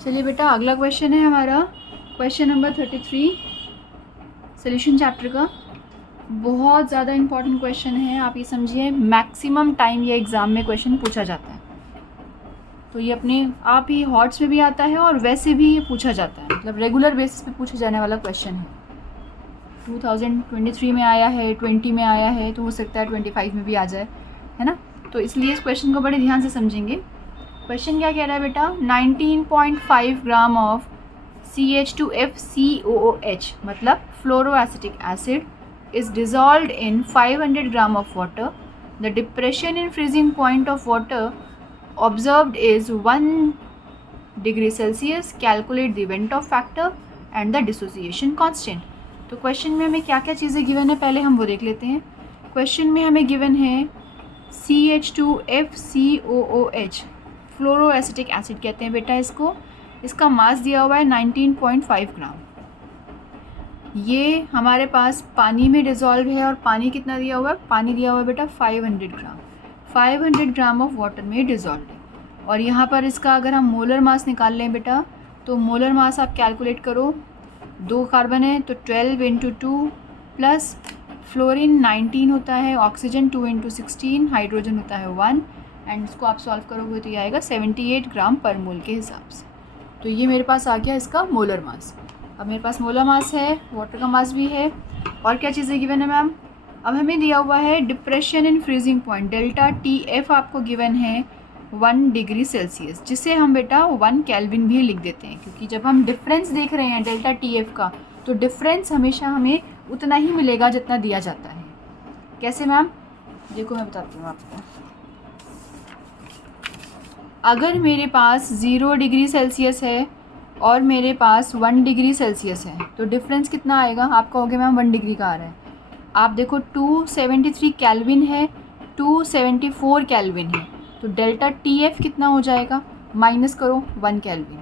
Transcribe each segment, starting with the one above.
चलिए बेटा, अगला क्वेश्चन है हमारा क्वेश्चन नंबर 33 सोल्यूशन चैप्टर का। बहुत ज़्यादा इंपॉर्टेंट क्वेश्चन है, आप ये समझिए मैक्सिमम टाइम ये एग्ज़ाम में क्वेश्चन पूछा जाता है। तो ये अपने आप ही हॉट्स में भी आता है और वैसे भी ये पूछा जाता है, मतलब रेगुलर बेसिस पे पूछा जाने वाला क्वेश्चन है। 2023 में आया है, 20 में आया है, तो हो सकता है 25 में भी आ जाए, है ना। तो इसलिए इस क्वेश्चन को बड़े ध्यान से समझेंगे। क्वेश्चन क्या कह रहा है बेटा, 19.5 ग्राम ऑफ CH2FCOOH मतलब फ्लोरोएसिटिक acid is dissolved in 500 gram of water. The depression in freezing point of water observed is 1 degree Celsius. Calculate the Ventov factor and the dissociation constant. तो क्वेश्चन में हमें क्या क्या चीज़ें गिवन है पहले हम वो देख लेते हैं। क्वेश्चन में हमें गिवन है CH2FCOOH फ्लोरोएसिटिक एसिड कहते हैं बेटा इसको। इसका मास दिया हुआ है 19.5 ग्राम। ये हमारे पास पानी में डिज़ोल्व है और पानी कितना दिया हुआ है, पानी दिया हुआ है बेटा 500 ग्राम। 500 ग्राम ऑफ वाटर में डिज़ोल्व है। और यहाँ पर इसका अगर हम मोलर मास निकाल लें बेटा, तो मोलर मास आप कैलकुलेट करो, 2 कार्बन है तो 12 × 2 प्लस फ्लोरीन 19 होता है, ऑक्सीजन 2 × 16, हाइड्रोजन होता है 1, एंड इसको आप सॉल्व करोगे तो ये आएगा 78 ग्राम पर मोल के हिसाब से। तो ये मेरे पास आ गया इसका मोलर मास। अब मेरे पास मोलर मास है, वाटर का मास भी है, और क्या चीज़ें गिवन है मैम। अब हमें दिया हुआ है depression in freezing point, delta TF आपको गिवन है 1 डिग्री सेल्सियस, जिसे हम बेटा 1 केल्विन भी लिख देते हैं, क्योंकि जब हम डिफरेंस देख रहे हैं डेल्टा TF का, तो डिफरेंस हमेशा हमें उतना ही मिलेगा जितना दिया जाता है। कैसे मैम, देखो मैं बताती हूँ आपको। अगर मेरे पास 0 डिग्री सेल्सियस है और मेरे पास 1 डिग्री सेल्सियस है, तो डिफरेंस कितना आएगा। आप कहोगे मैम 1 डिग्री का आ रहा है। आप देखो 273 केल्विन है, 274 केल्विन है, तो डेल्टा TF कितना हो जाएगा, माइनस करो 1 केल्विन।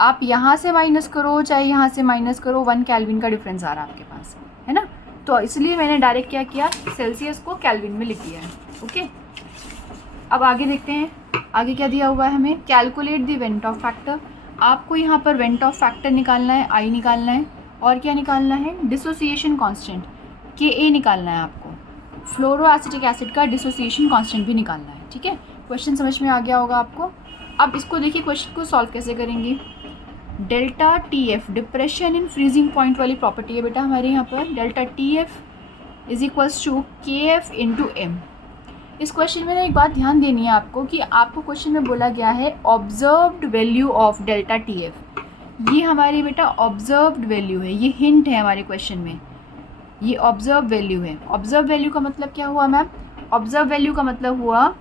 आप यहाँ से माइनस करो चाहे यहाँ से माइनस करो, 1 केल्विन का डिफरेंस आ रहा है आपके पास, है ना। तो इसलिए मैंने डायरेक्ट क्या किया, सेल्सियस को केल्विन में लिख दिया है। ओके, अब आगे देखते हैं, आगे क्या दिया हुआ है हमें। Calculate the van't Hoff factor. आपको यहाँ पर वेंटॉफ फैक्टर निकालना है, I निकालना है, और क्या निकालना है, डिसोसिएशन कांस्टेंट Ka निकालना है आपको। फ्लोरोएसिटिक एसिड का डिसोसिएशन कांस्टेंट भी निकालना है। ठीक है, क्वेश्चन समझ में आ गया होगा आपको। अब इसको देखिए, क्वेश्चन को सॉल्व कैसे करेंगे। Delta TF depression in freezing point वाली प्रॉपर्टी है बेटा हमारे यहाँ पर। Delta TF is equals to KF × M। इस क्वेश्चन में ना एक बात ध्यान देनी है आपको, कि आपको क्वेश्चन में बोला गया है observed value of delta TF। ये हमारी बेटा ऑब्जर्व्ड वैल्यू है, ये हिंट है हमारे क्वेश्चन में, ये ऑब्जर्व वैल्यू है। ऑब्जर्व वैल्यू का मतलब क्या हुआ मैम, ऑब्जर्व वैल्यू का मतलब हुआ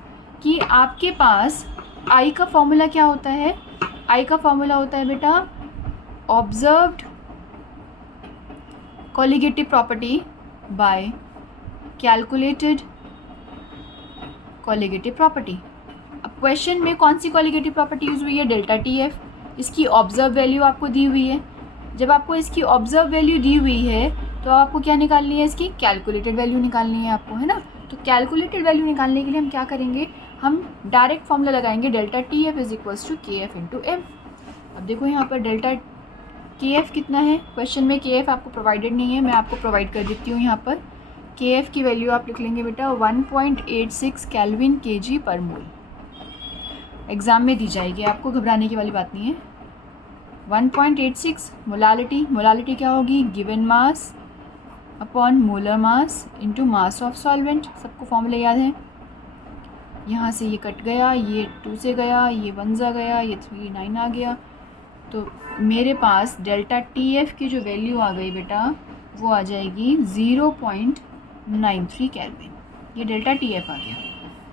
कि आपके पास I का फॉर्मूला क्या होता है। I का फॉर्मूला होता है बेटा observed colligative property bye calculated colligative property. अब क्वेश्चन में कौन सी कोलिगेटिव प्रॉपर्टी यूज़ हुई है, डेल्टा TF। इसकी ऑब्जर्व वैल्यू आपको दी हुई है। जब आपको इसकी ऑब्जर्व वैल्यू दी हुई है तो आपको क्या निकालनी है, इसकी कैलकुलेटेड वैल्यू निकालनी है आपको, है ना। तो कैलकुलेटेड वैल्यू निकालने के लिए हम क्या करेंगे, हम डायरेक्ट फॉर्मूला लगाएंगे, delta TF is equals to KF × M। अब देखो यहाँ पर डेल्टा KF कितना है, क्वेश्चन में KF आपको प्रोवाइडेड नहीं है, मैं आपको प्रोवाइड कर देती हूँ। यहाँ पर KF की वैल्यू आप लिख लेंगे बेटा 1.86 केल्विन kg पर मोल। एग्ज़ाम में दी जाएगी, आपको घबराने की वाली बात नहीं है। 1.86 मोलालिटी, मोलालिटी क्या होगी, given mass upon molar mass into mass of solvent. सबको फॉर्मूला याद है। यहाँ से ये कट गया, ये 2 से गया, ये 1 जा गया, ये 3 9 आ गया। तो मेरे पास डेल्टा TF की जो वैल्यू आ गई बेटा, वो आ जाएगी 0.93 केल्विन। ये डेल्टा TF आ गया।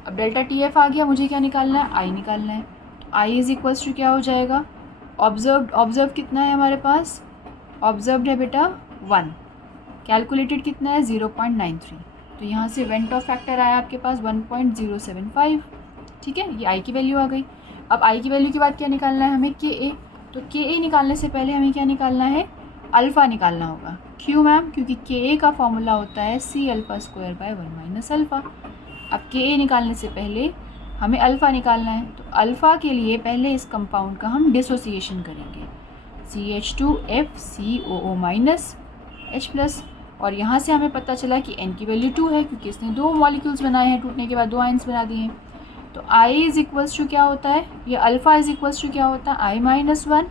अब डेल्टा TF आ गया, मुझे क्या निकालना है, I निकालना है। तो I इज इक्वल्स टू क्या हो जाएगा, ऑब्जर्व कितना है हमारे पास, ऑब्जर्व्ड है बेटा 1, कैलकुलेटेड कितना है 0.93। तो यहाँ से वेंटॉफ फैक्टर आया आपके पास 1.075। ठीक है, ये I की वैल्यू आ गई। अब I की वैल्यू के बाद क्या निकालना है हमें, Ka। तो Ka निकालने से पहले हमें क्या निकालना है, अल्फ़ा निकालना होगा। क्यों मैम, क्योंकि Ka का फॉर्मूला होता है C α² / 1 - अल्फ़ा। अब Ka निकालने से पहले हमें अल्फ़ा निकालना है। तो अल्फ़ा के लिए पहले इस कंपाउंड का हम डिसोसिएशन करेंगे, CH2FCOO माइनस H+। और यहाँ से हमें पता चला कि n की वैल्यू 2 है, क्योंकि इसने 2 मॉलिक्यूल्स बनाए हैं, टूटने के बाद 2 आयंस बना दिए हैं। तो I इज़ इक्वल्स टू क्या होता है, ये अल्फ़ा इज़ इक्वल्स टू क्या होता है, I-1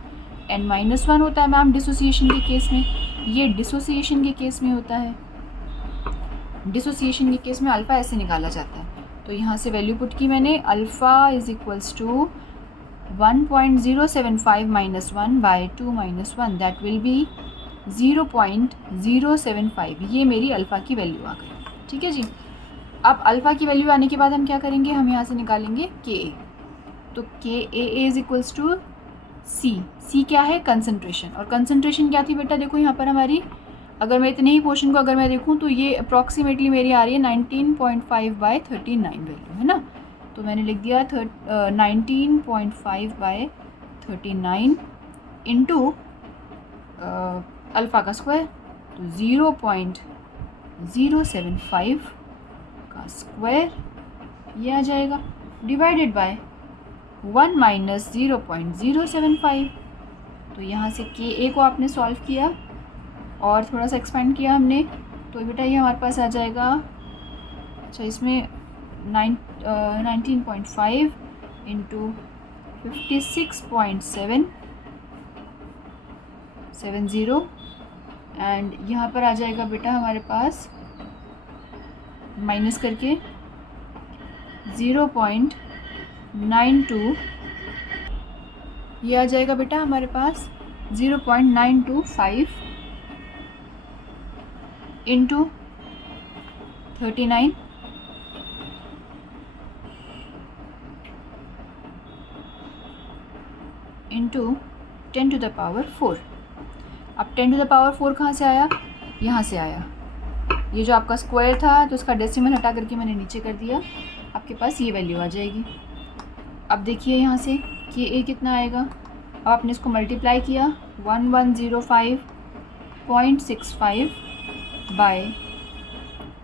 n-1 होता है मैम डिसोसिएशन के केस में। ये डिसोसिएशन के केस में होता है, डिसोसिएशन के केस में अल्फ़ा ऐसे निकाला जाता है। तो यहाँ से वैल्यू पुट की मैंने, alpha is equals to 1.075 minus 1 by 2 minus 1, that will be 0.075। ये मेरी अल्फ़ा की वैल्यू आ गई। ठीक है जी। अब अल्फ़ा की वैल्यू आने के बाद हम क्या करेंगे, हम यहाँ से निकालेंगे Ka। तो Ka is equals to C क्या है, कंसनट्रेशन। और कंसनट्रेशन क्या थी बेटा, देखो यहाँ पर हमारी, अगर मैं इतने ही पोर्शन को अगर मैं देखूँ तो ये अप्रॉक्सीमेटली मेरी आ रही है 19.5/39 वैल्यू, है ना। तो मैंने लिख दिया 19.5/39 इंटू अल्फ़ा का स्क्वायर, तो 0.075 का स्क्वायर ये आ जाएगा, डिवाइडेड बाय 1 माइनस 0.075। तो यहाँ से Ka को आपने सॉल्व किया और थोड़ा सा एक्सपेंड किया हमने, तो बेटा ये हमारे पास आ जाएगा, अच्छा इसमें 19.5 इंटू 56.770 एंड यहाँ पर आ जाएगा बेटा हमारे पास माइनस करके 0.92, ये आ जाएगा बेटा हमारे पास 0.925 into 39 into 10 to the power 4। अब 10 टू द पावर 4 कहाँ से आया, यहाँ से आया। ये जो आपका स्क्वायर था तो उसका डेसिमल हटा करके मैंने नीचे कर दिया, आपके पास ये वैल्यू आ जाएगी। अब देखिए यहाँ से कि A कितना आएगा, अब आपने इसको मल्टीप्लाई किया 1105.65 by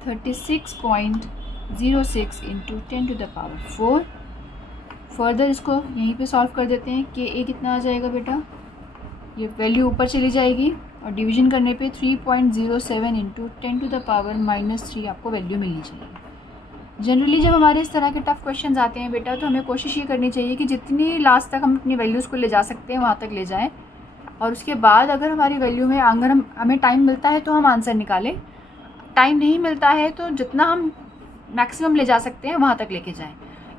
36.06 into 10 to the power 4। Further इसको यहीं पे सॉल्व कर देते हैं कि A कितना आ जाएगा बेटा, ये वैल्यू ऊपर चली जाएगी और डिवीजन करने पे 3.07 इंटू 10 टू द पावर -3 आपको वैल्यू मिलनी चाहिए। जनरली जब हमारे इस तरह के टफ़ क्वेश्चंस आते हैं बेटा, तो हमें कोशिश ये करनी चाहिए कि जितनी लास्ट तक हम अपनी वैल्यूज़ को ले जा सकते हैं वहाँ तक ले जाएं, और उसके बाद अगर हमारी वैल्यू में अगर हमें टाइम मिलता है तो हम आंसर निकालें, टाइम नहीं मिलता है तो जितना हम मैक्सिमम ले जा सकते हैं वहाँ तक लेके जाएँ।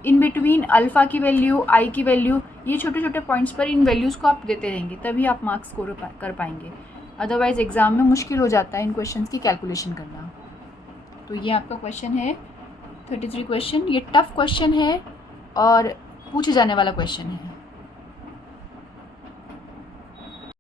इन बिटवीन अल्फ़ा की वैल्यू, आई की वैल्यू, ये छोटे छोटे पॉइंट्स पर इन वैल्यूज़ को आप देते रहेंगे, तभी आप मार्क्स स्कोर कर पाएंगे। अदरवाइज़ एग्ज़ाम में मुश्किल हो जाता है इन क्वेश्चंस की कैलकुलेशन करना। तो ये आपका क्वेश्चन है 33 क्वेश्चन, ये टफ़ क्वेश्चन है और पूछे जाने वाला क्वेश्चन है।